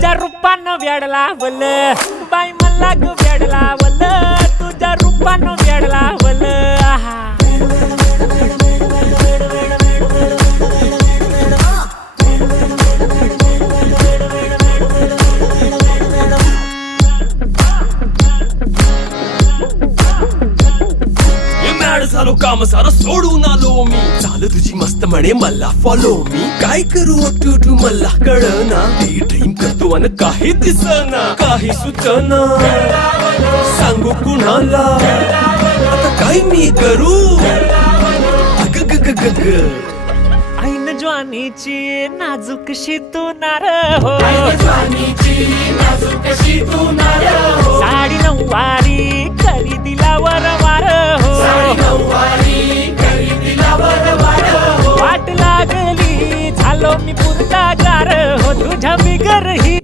तुझ्या रूपानं वेड लावल बाई मला ग वेड लावल तुझ्या रूपानं वेड लावल आहा झालो काम सारं सोडून आलो मी चाल तुझी मस्त म्हणे मला फॉलो मी काय करू टू मला कळना ड्रीम करतो आणि काही दिसना काही सुचना सांगू कुणाला आता काय मी करू ऐन ज्वानीची नाजूकशी तू नार हो साडी नऊवारी करी दिलावर वार हो वाट लागली झालो मी पुरता गार हो तुझ्या बिगर ही